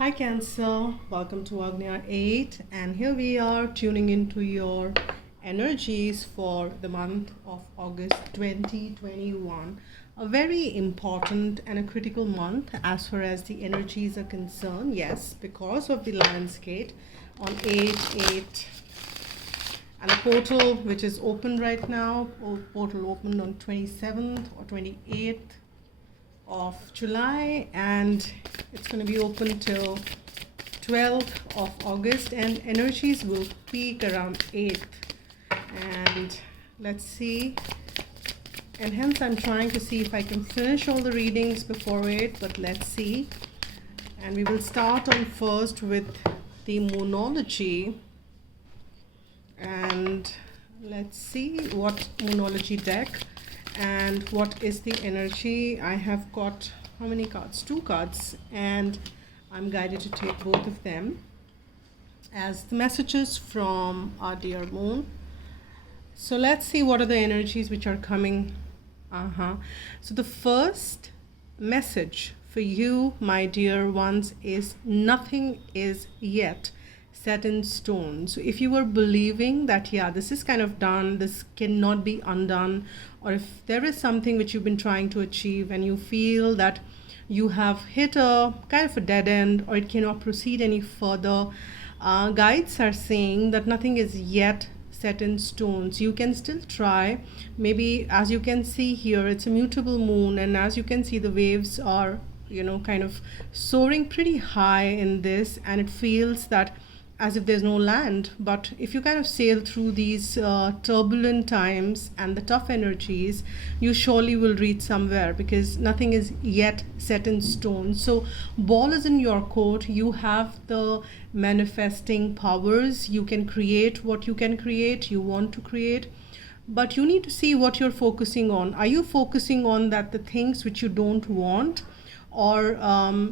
Hi Cancer, welcome to Agnya 8, and here we are tuning into your energies for the month of August 2021. A very important and a critical month as far as the energies are concerned. Yes, because of the Lionsgate on 8 and the portal which is open right now, portal opened on 27th or 28th of July, and it's going to be open till 12th of August, and energies will peak around 8th. And let's see, and hence I'm trying to see if I can finish all the readings before 8, but let's see. And we will start on first with the Moonology, and let's see what Moonology deck and what is the energy. I have got how many cards? 2 cards, and I'm guided to take both of them as the messages from our dear moon. So let's see what are the energies which are coming. So the first message for you, my dear ones, is nothing is yet set in stone. So if you were believing that, yeah, this is kind of done, this cannot be undone, or if there is something which you've been trying to achieve and you feel that you have hit a kind of a dead end or it cannot proceed any further, guides are saying that nothing is yet set in stone. So you can still try. Maybe, as you can see here, it's a mutable moon, and as you can see, the waves are, kind of soaring pretty high in this, and it feels that as if there's no land. But if you kind of sail through these turbulent times and the tough energies, you surely will reach somewhere, because nothing is yet set in stone. So ball is in your court. You have the manifesting powers. You can create what you can create, you want to create, but you need to see what you're focusing on. Are you focusing on that the things which you don't want, or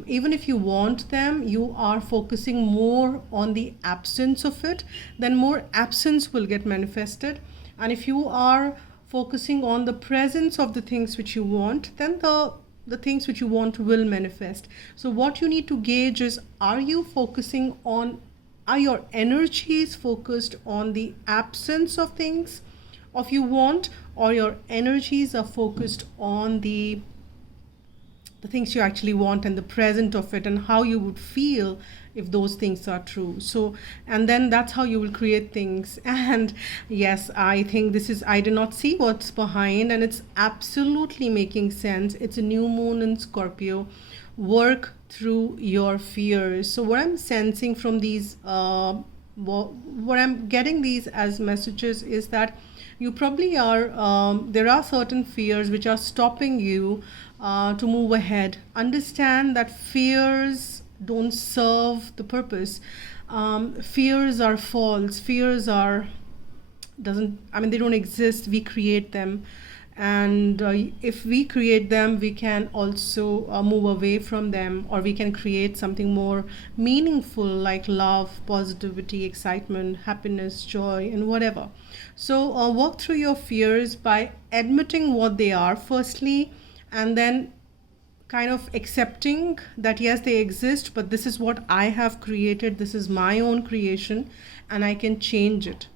even if you want them, you are focusing more on the absence of it, then more absence will get manifested. And if you are focusing on the presence of the things which you want, then the things which you want will manifest. So what you need to gauge is, are you focusing on, are your energies focused on the absence of things of you want, or your energies are focused on the things you actually want and the present of it, and how you would feel if those things are true. So, and then that's how you will create things. And yes, I think this is, I do not see what's behind, and it's absolutely making sense. It's a new moon in Scorpio. Work through your fears. So what I'm sensing from these, what I'm getting these as messages is that you probably are, there are certain fears which are stopping you to move ahead. Understand that fears don't serve the purpose. Fears are false. Fears are, they don't exist. We create them. And if we create them, we can also move away from them, or we can create something more meaningful, like love, positivity, excitement, happiness, joy, and whatever. So work through your fears by admitting what they are firstly, and then kind of accepting that yes, they exist, but this is what I have created, this is my own creation, and I can change it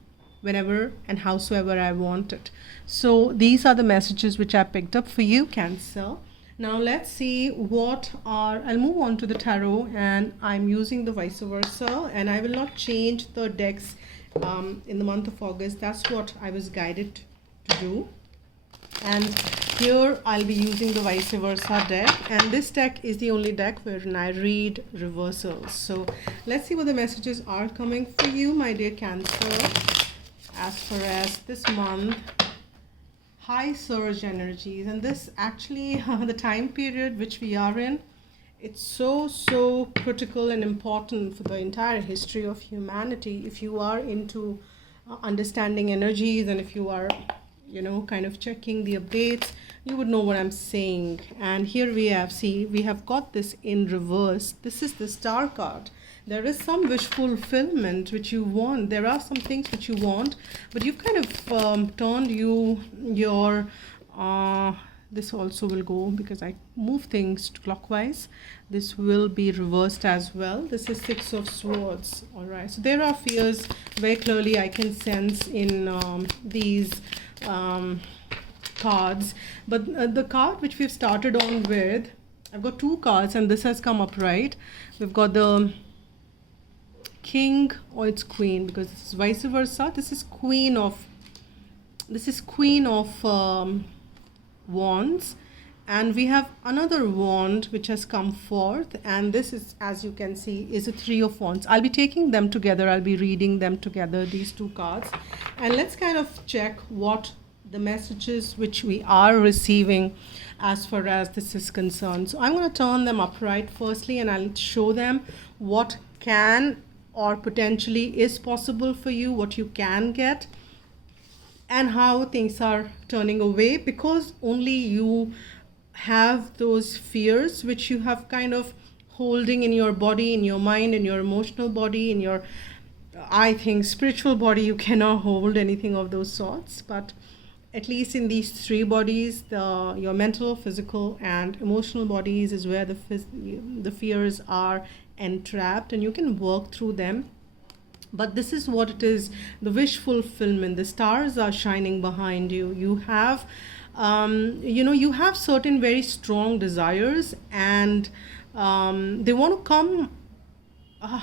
whenever and howsoever I want it. So these are the messages which I picked up for you, Cancer. Now let's see what are, I'll move on to the tarot, and I'm using the vice versa, and I will not change the decks in the month of August. That's what I was guided to do. And here I'll be using the vice versa deck, and this deck is the only deck wherein I read reversals. So let's see what the messages are coming for you, my dear Cancer, as far as this month. High surge energies, and this actually the time period which we are in, it's so critical and important for the entire history of humanity. If you are into understanding energies, and if you are kind of checking the updates, you would know what I'm saying. And here we have got this in reverse. This is the Star card. There is some wish fulfillment which you want. There are some things which you want, but you've kind of turned your this also will go because I move things clockwise. This will be reversed as well. This is Six of Swords. All right, so there are fears very clearly I can sense in these cards. But the card which we've started on with, I've got two cards and this has come up right. We've got the King, or it's Queen because this is vice versa. This is Queen of Wands, and we have another wand which has come forth, and this is, as you can see, is a Three of Wands. I'll be taking them together, I'll be reading them together, these two cards, and let's kind of check what the messages which we are receiving as far as this is concerned. So I'm going to turn them upright firstly, and I'll show them what can or potentially is possible for you, what you can get, and how things are turning away, because only you have those fears which you have kind of holding in your body, in your mind, in your emotional body, in your, I think, spiritual body. You cannot hold anything of those sorts, but at least in these three bodies, your mental, physical, and emotional bodies is where the fears are entrapped, and you can work through them. But this is what it is, the wish fulfillment. The stars are shining behind you. You have, you have certain very strong desires, and they want to come.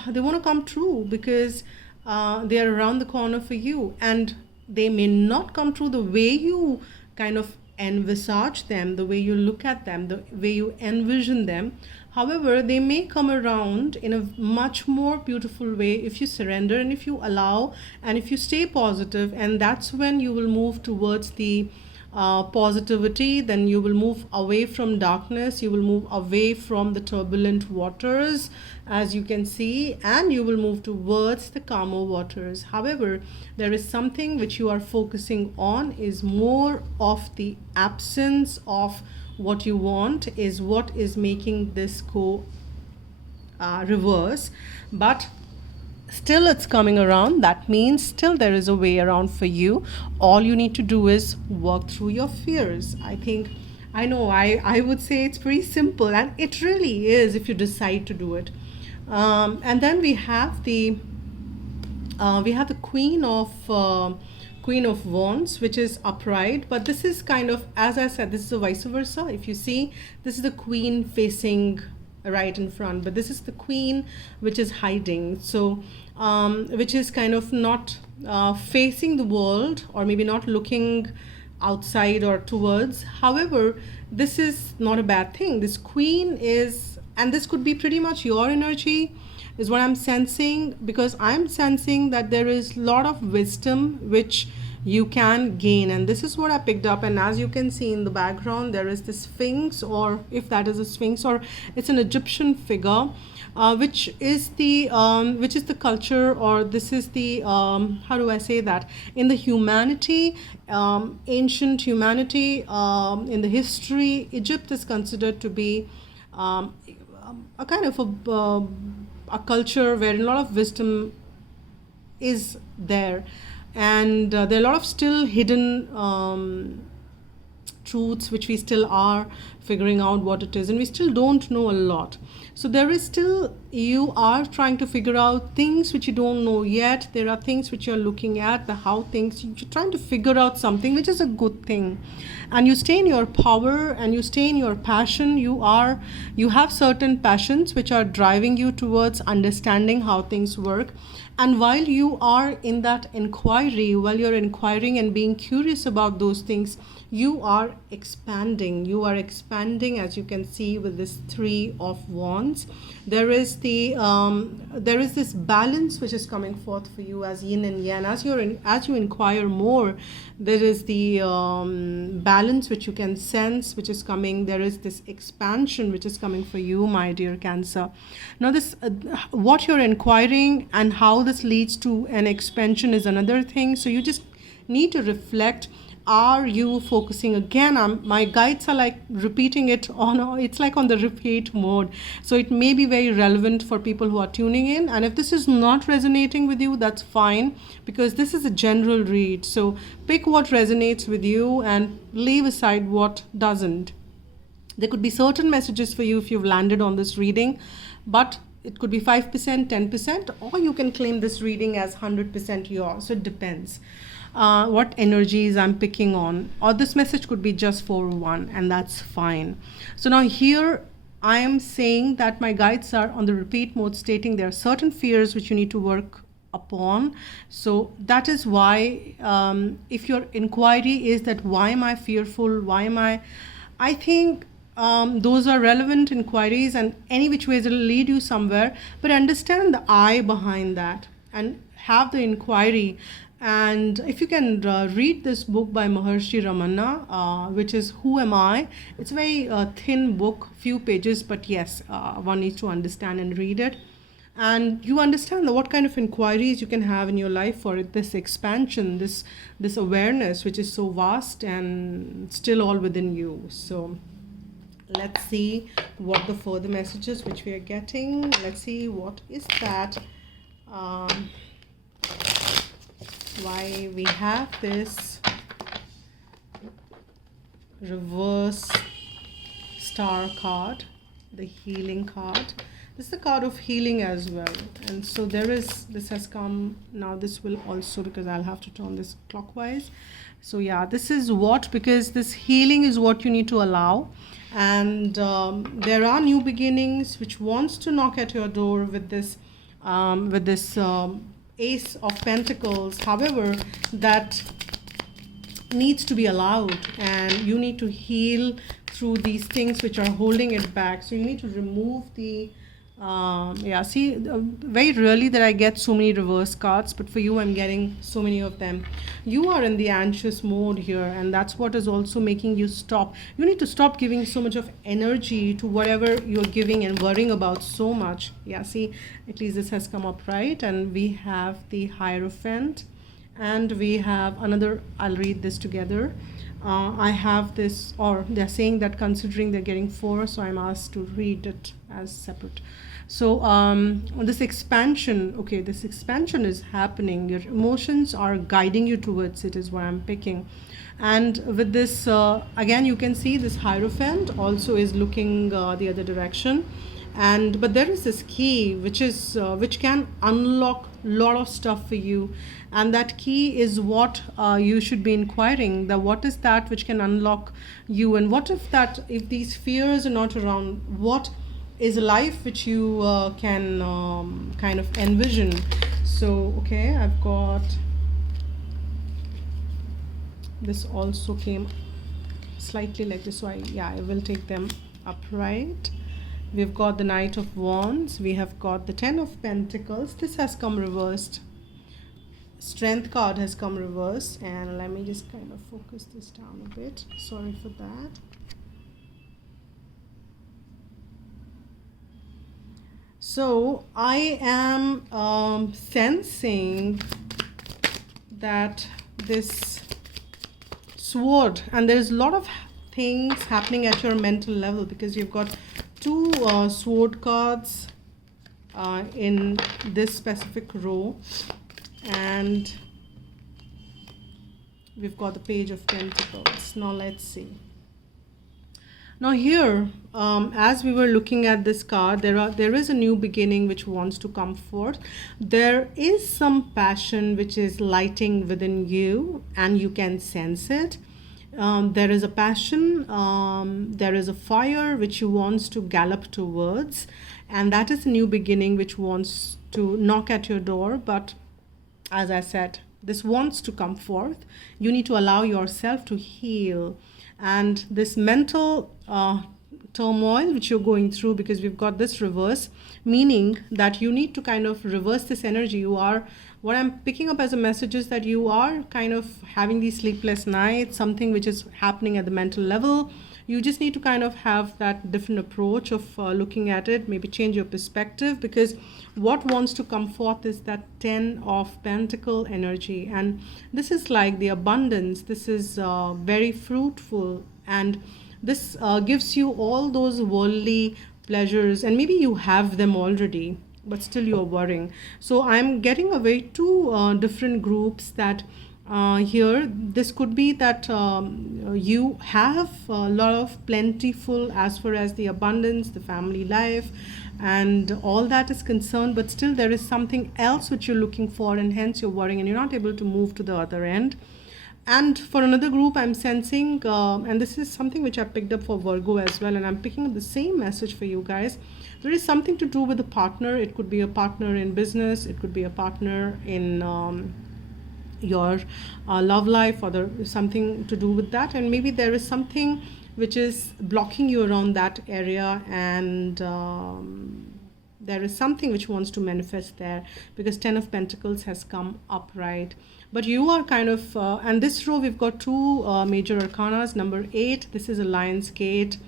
They want to come true because they are around the corner for you, and they may not come true the way you kind of envisage them, the way you look at them, the way you envision them. However, they may come around in a much more beautiful way if you surrender and if you allow and if you stay positive, and that's when you will move towards the positivity. Then you will move away from darkness, you will move away from the turbulent waters, as you can see, and you will move towards the calmer waters. However, there is something which you are focusing on, is more of the absence of what you want, is what is making this go reverse. But still it's coming around. That means still there is a way around for you. All you need to do is work through your fears. I know I would say it's pretty simple, and it really is if you decide to do it. And then we have the Queen of Wands, which is upright, but this is kind of, as I said, this is a vice versa. If you see, this is the Queen facing right in front, but this is the Queen which is hiding, so which is kind of not facing the world, or maybe not looking outside or towards. However, this is not a bad thing. This Queen is, and this could be pretty much your energy, is what I'm sensing, because I'm sensing that there is a lot of wisdom which you can gain, and this is what I picked up. And as you can see in the background, there is this Sphinx, or if that is a Sphinx, or it's an Egyptian figure, which is the culture, or this is the how do I say that, in the humanity, ancient humanity, in the history, Egypt is considered to be a kind of a culture where a lot of wisdom is there, and there are a lot of still hidden truths which we still are figuring out what it is, and we still don't know a lot. So there is still, you are trying to figure out things which you don't know yet. There are things which you're looking at, you're trying to figure out something, which is a good thing, and you stay in your power and you stay in your passion. You have certain passions which are driving you towards understanding how things work. And while you are in that inquiry, while you're inquiring and being curious about those things, you are expanding. As you can see with this Three of Wands. There is this balance which is coming forth for you as yin and yang. As you inquire more, there is the balance which you can sense, which is coming. There is this expansion which is coming for you, my dear Cancer. Now this what you're inquiring and how this leads to an expansion is another thing. So you just need to reflect. are you focusing? Again, my guides are like repeating it on, it's like on the repeat mode. So it may be very relevant for people who are tuning in. And if this is not resonating with you, that's fine, because this is a general read. So pick what resonates with you and leave aside what doesn't. There could be certain messages for you if you've landed on this reading, but it could be 5%, 10%, or you can claim this reading as 100% yours. So it depends what energies I'm picking on. Or this message could be just for one, and that's fine. So now here I am saying that my guides are on the repeat mode, stating there are certain fears which you need to work upon. So that is why if your inquiry is that why am I fearful, why am I think those are relevant inquiries, and any which ways it'll lead you somewhere, but understand the I behind that and have the inquiry. And if you can read this book by Maharshi Ramana, which is Who Am I? It's a very thin book, few pages, but yes, one needs to understand and read it. And you understand what kind of inquiries you can have in your life for this expansion, this awareness, which is so vast and still all within you. So let's see what the further messages which we are getting. Let's see what is that. Why we have this reverse star card, the healing card. This is the card of healing as well. And so this has come now. This will also, because I'll have to turn this clockwise. So yeah, this is what, because this healing is what you need to allow. And there are new beginnings which wants to knock at your door with this Ace of Pentacles. However, that needs to be allowed, and you need to heal through these things which are holding it back. So you need to remove the very rarely that I get so many reverse cards, but for you I'm getting so many of them. You are in the anxious mode here, and that's what is also making you stop. You need to stop giving so much of energy to whatever you're giving and worrying about so much. Yeah, see, at least this has come up right. And we have the Hierophant, and we have another. I'll read this together. I have this, or they're saying that considering they're getting 4, so I'm asked to read it as separate. So this expansion, okay, this expansion is happening. Your emotions are guiding you towards it, is what I'm picking. And with this, again, you can see this Hierophant also is looking the other direction. But there is this key which can unlock a lot of stuff for you, and that key is what you should be inquiring. That what is that which can unlock you, and what if these fears are not around, what is a life which you can kind of envision. So okay, I've got this also came slightly like this, so I will take them upright. We've got the Knight of Wands. We have got the Ten of Pentacles. This has come reversed. Strength card has come reversed. And let me just kind of focus this down a bit. Sorry for that. So I am sensing that this sword, and there's a lot of things happening at your mental level, because you've got 2 sword cards in this specific row, and we've got the Page of Pentacles. Now let's see. Now here, as we were looking at this card, there is a new beginning which wants to come forth. There is some passion which is lighting within you, and you can sense it. There is a passion, there is a fire which you wants to gallop towards, and that is a new beginning which wants to knock at your door. But as I said, this wants to come forth. You need to allow yourself to heal. And this mental turmoil which you're going through, because we've got this reverse, meaning that you need to kind of reverse this energy. You are, what I'm picking up as a message is that you are kind of having these sleepless nights, something which is happening at the mental level. You just need to kind of have that different approach of looking at it, maybe change your perspective, because what wants to come forth is that 10 of Pentacle energy. And this is like the abundance. This is very fruitful, and this gives you all those worldly pleasures, and maybe you have them already, but still you're worrying. So I'm getting away two different groups that here this could be that you have a lot of plentiful as far as the abundance, the family life, and all that is concerned, but still there is something else which you're looking for, and hence you're worrying and you're not able to move to the other end. And for another group, I'm sensing, and this is something which I picked up for Virgo as well, and I'm picking up the same message for you guys. There is something to do with a partner. It could be a partner in business, it could be a partner in your love life, or something to do with that. And maybe there is something which is blocking you around that area, and there is something which wants to manifest there, because 10 of Pentacles has come upright. But you are kind of and this row we've got two major arcanas. Number 8, this is a Lion's Gate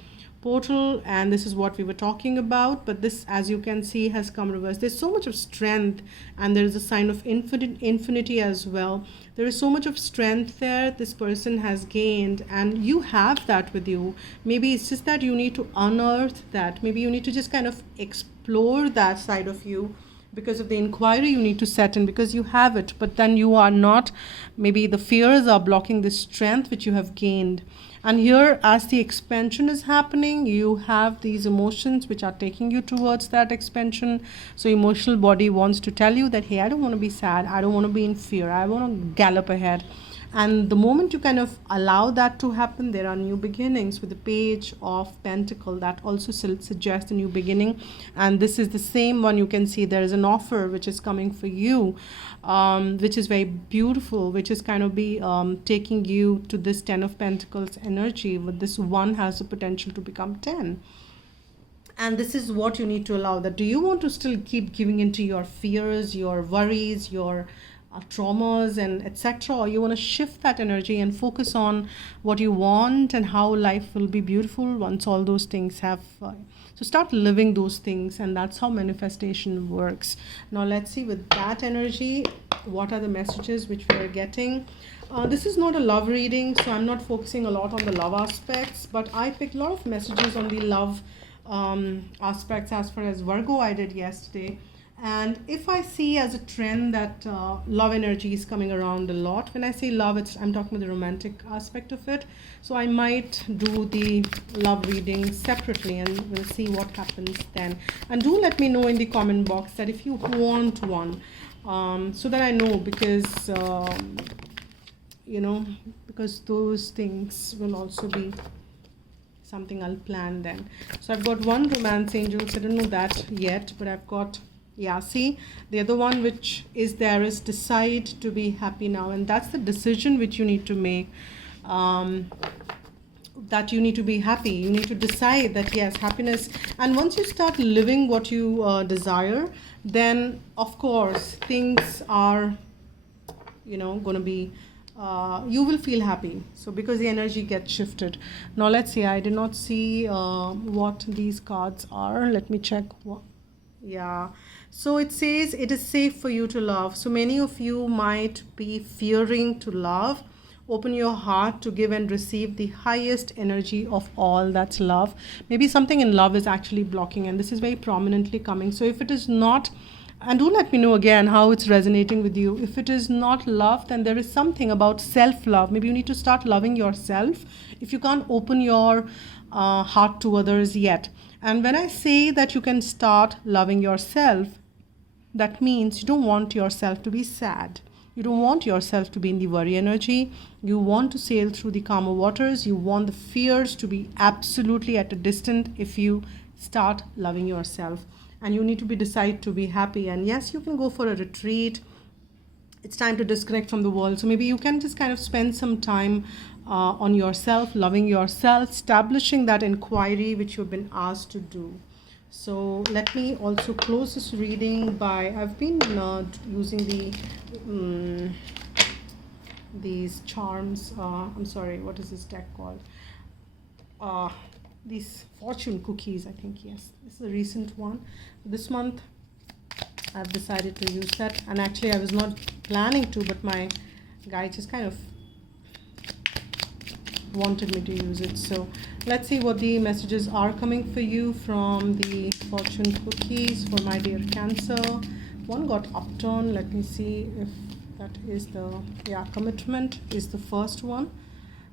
portal, and this is what we were talking about, but this, as you can see, has come reversed. There's so much of strength, and there is a sign of infinity as well. There is so much of strength there this person has gained, and you have that with you. Maybe it's just that you need to unearth that. Maybe you need to just kind of explore that side of you, because of the inquiry you need to set in, because you have it, but then you are not, maybe the fears are blocking the strength which you have gained. And here, as the expansion is happening, you have these emotions which are taking you towards that expansion. So emotional body wants to tell you that, hey, I don't want to be sad, I don't want to be in fear, I want to gallop ahead. And the moment you kind of allow that to happen, there are new beginnings with the Page of Pentacle. That also suggests a new beginning. And this is the same one. You can see there is an offer which is coming for you, which is very beautiful, which is kind of be taking you to this 10 of Pentacles energy. But this one has the potential to become 10. And this is what you need to allow. That do you want to still keep giving into your fears, your worries, your traumas and etc., or you want to shift that energy and focus on what you want and how life will be beautiful once all those things have so start living those things, and that's how manifestation works. Now let's see, with that energy, what are the messages which we are getting. This is not a love reading, so I'm not focusing a lot on the love aspects, but I picked a lot of messages on the love aspects as far as Virgo I did yesterday. And if I see as a trend that love energy is coming around a lot, when I say love, I'm talking about the romantic aspect of it. So I might do the love reading separately, and we'll see what happens then. And do let me know in the comment box that if you want one, so that I know, because because those things will also be something I'll plan then. So I've got one romance angels. I don't know that yet, but I've got, yeah, see, the other one which is there is decide to be happy now, and that's the decision which you need to make, that you need to be happy. You need to decide that yes, happiness. And once you start living what you desire, then of course things are going to be you will feel happy. So because the energy gets shifted. Now let's see, I did not see what these cards are. Let me check. Yeah, so it says it is safe for you to love. So many of you might be fearing to love. Open your heart to give and receive the highest energy of all, that's love. Maybe something in love is actually blocking, and this is very prominently coming. So if it is not, and do let me know again how it's resonating with you. If it is not love, then there is something about self-love. Maybe you need to start loving yourself if you can't open your heart to others yet. And when I say that you can start loving yourself, that means you don't want yourself to be sad. You don't want yourself to be in the worry energy. You want to sail through the calmer waters. You want the fears to be absolutely at a distance if you start loving yourself. And you need to decide to be happy. And yes, you can go for a retreat. It's time to disconnect from the world. So maybe you can just kind of spend some time on yourself, loving yourself, establishing that inquiry which you've been asked to do. So let me also close this reading by, I've been using these charms. I'm sorry, what is this deck called? uh, these fortune cookies, I think. Yes, this is a recent one. This month I've decided to use that, and actually I was not planning to, but my guy just kind of wanted me to use it. So let's see what the messages are coming for you from the fortune cookies for my dear Cancer. One got upturned. Let me see if that is the, yeah, commitment is the first one.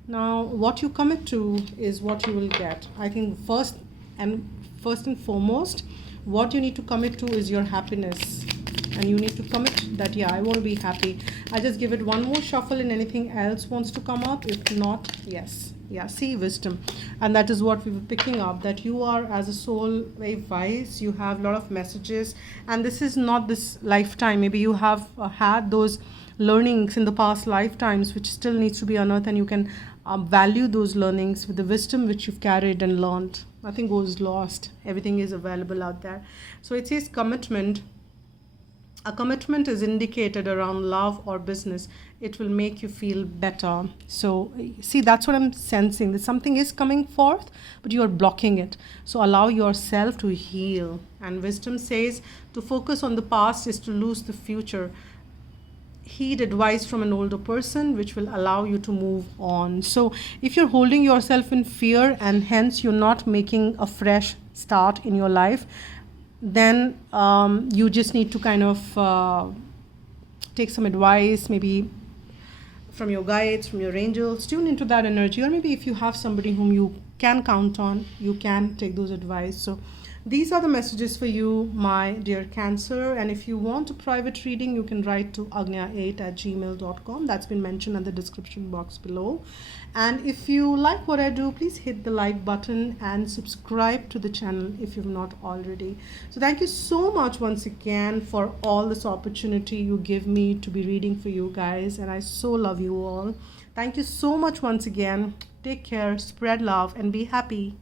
Now what you commit to is what you will get. I think first and foremost, what you need to commit to is your happiness, and you need to commit that, yeah, I want to be happy. I just give it one more shuffle and anything else wants to come up. If not, yes, yeah, see, wisdom. And that is what we were picking up, that you are as a soul very wise. You have a lot of messages, and this is not this lifetime. Maybe you have had those learnings in the past lifetimes which still needs to be unearthed, and you can value those learnings with the wisdom which you've carried and learned. Nothing goes lost. Everything is available out there. So it says commitment. A commitment is indicated around love or business. It will make you feel better. So see, that's what I'm sensing, that something is coming forth, but you are blocking it. So allow yourself to heal. And wisdom says to focus on the past is to lose the future. Heed advice from an older person, which will allow you to move on. So if you're holding yourself in fear and hence you're not making a fresh start in your life, then you just need to kind of take some advice, maybe from your guides, from your angels. Tune into that energy, or maybe if you have somebody whom you can count on, you can take those advice. So these are the messages for you, my dear Cancer. And if you want a private reading, you can write to agnya8@gmail.com. That's been mentioned in the description box below. And if you like what I do, please hit the like button and subscribe to the channel if you've not already. So thank you so much once again for all this opportunity you give me to be reading for you guys. And I so love you all. Thank you so much once again. Take care, spread love, and be happy.